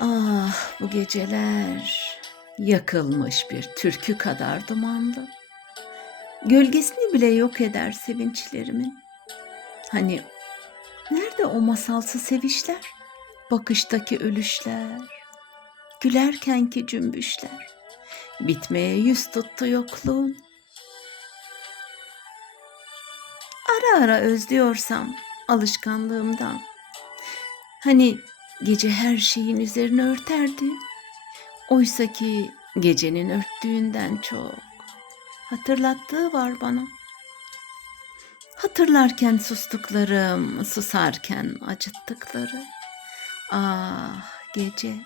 Ah bu geceler yakılmış bir türkü kadar dumanlı. Gölgesini bile yok eder sevinçlerimin. Hani nerede o masalsı sevişler? Bakıştaki ölüşler, gülerkenki cümbüşler. Bitmeye yüz tuttu yokluğun. Ara ara özlüyorsam alışkanlığımdan. Hani gece her şeyin üzerine örterdi. Oysa ki gecenin örttüğünden çok hatırlattığı var bana. Hatırlarken sustuklarım, susarken acıttıkları. Ah gece,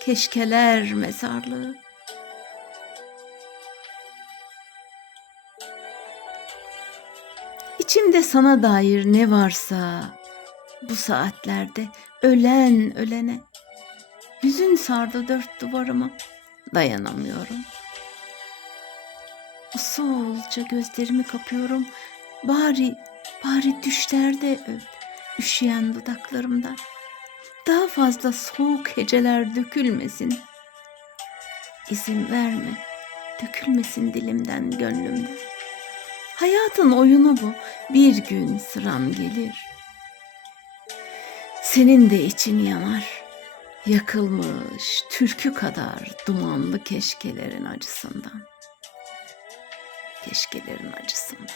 keşkeler mezarlığı. İçimde sana dair ne varsa bu saatlerde ölen ölene hüzün sardı dört duvarıma dayanamıyorum. Usulca gözlerimi kapıyorum. Bari, bari düşlerde öp üşüyen dudaklarımdan. Daha fazla soğuk heceler dökülmesin. İzin verme, dökülmesin dilimden, gönlümden. Hayatın oyunu bu. Bir gün sıram gelir. Senin de için yanar. Yakılmış türkü kadar dumanlı keşkelerin acısından. Keşkelerin acısından.